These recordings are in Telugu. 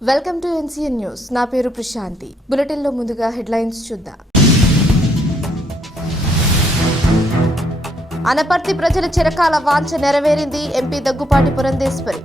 Welcome to NCN news. నా పేరు ప్రశాంతి. బులెటిన్లో ముందుగా హెడ్లైన్స్ చూద్దాం. అనపర్తి ప్రజల చిరకాల వాంఛ నెరవేరింది. ఎంపీ దగ్గుపాటి పురంధేశ్వరి.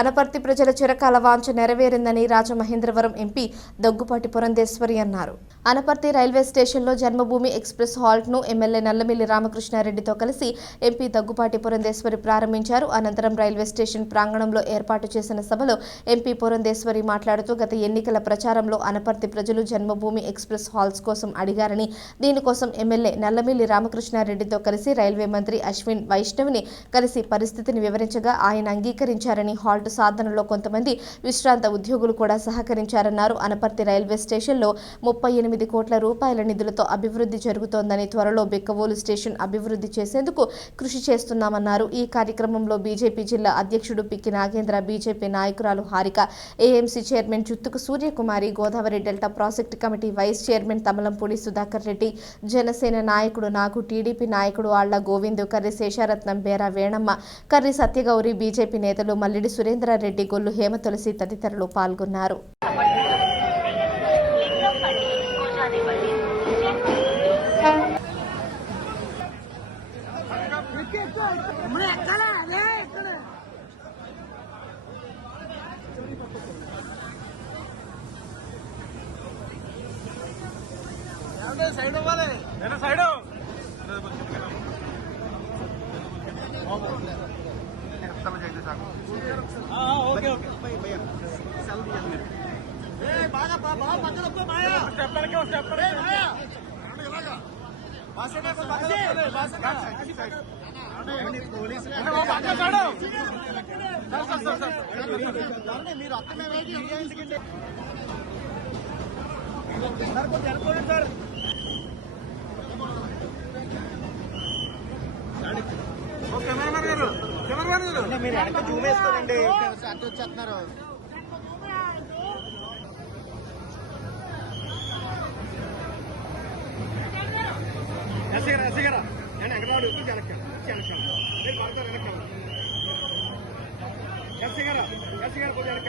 అనపర్తి ప్రజల చిరకాల వాంఛ నెరవేరిందని రాజమహేంద్రవరం ఎంపీ దగ్గుపాటి పురంధేశ్వరి అన్నారు. అనపర్తి రైల్వే స్టేషన్లో జన్మభూమి ఎక్స్ప్రెస్ హాల్ట్ ను ఎమ్మెల్యే నల్లమిల్లి రామకృష్ణారెడ్డితో కలిసి ఎంపీ దగ్గుపాటి పురంధేశ్వరి ప్రారంభించారు. అనంతరం రైల్వే స్టేషన్ ప్రాంగణంలో ఏర్పాటు చేసిన సభలో ఎంపీ పురంధేశ్వరి మాట్లాడుతూ గత ఎన్నికల ప్రచారంలో అనపర్తి ప్రజలు జన్మభూమి ఎక్స్ప్రెస్ హాల్స్ కోసం అడిగారని, దీనికోసం ఎమ్మెల్యే నల్లమిల్లి రామకృష్ణారెడ్డితో కలిసి రైల్వే మంత్రి అశ్విన్ వైష్ణవ్ని కలిసి పరిస్థితిని వివరించగా ఆయన అంగీకరించారని, హాల్ట్ సాధనలో కొంతమంది విశ్రాంత ఉద్యోగులు కూడా సహకరించారన్నారు. అనపర్తి రైల్వే స్టేషన్లో 38 కోట్ల రూపాయల నిధులతో అభివృద్ధి జరుగుతోందని, త్వరలో బిక్కవోలు స్టేషన్ అభివృద్ధి చేసేందుకు కృషి చేస్తున్నామన్నారు. ఈ కార్యక్రమంలో బీజేపీ జిల్లా అధ్యక్షుడు పిక్కి నాగేంద్ర, బీజేపీ నాయకురాలు Harika, AMC chairman Chuttuku Suryakumari, Godavari delta project committee vice chairman Tamalampudi Sudhakar Reddy, Janasena నాయకుడు నాగు, టీడీపీ నాయకుడు ఆళ్ల గోవిందు, కర్రి శేషారత్నం, బేరా వేణమ్మ, కర్రి సత్యగౌరి, బీజేపీ నేతలు మల్లిడి సురేంద్రారెడ్డి, గొల్లు హేమతులసి తదితరులు పాల్గొన్నారు. మీరు వెనక జూమ్ వేసుకోండి, అటు వచ్చేస్తున్నారు. నేను ఎగరాడు వెనక మీరు పడతారు. వెనక కొంచెం వెనక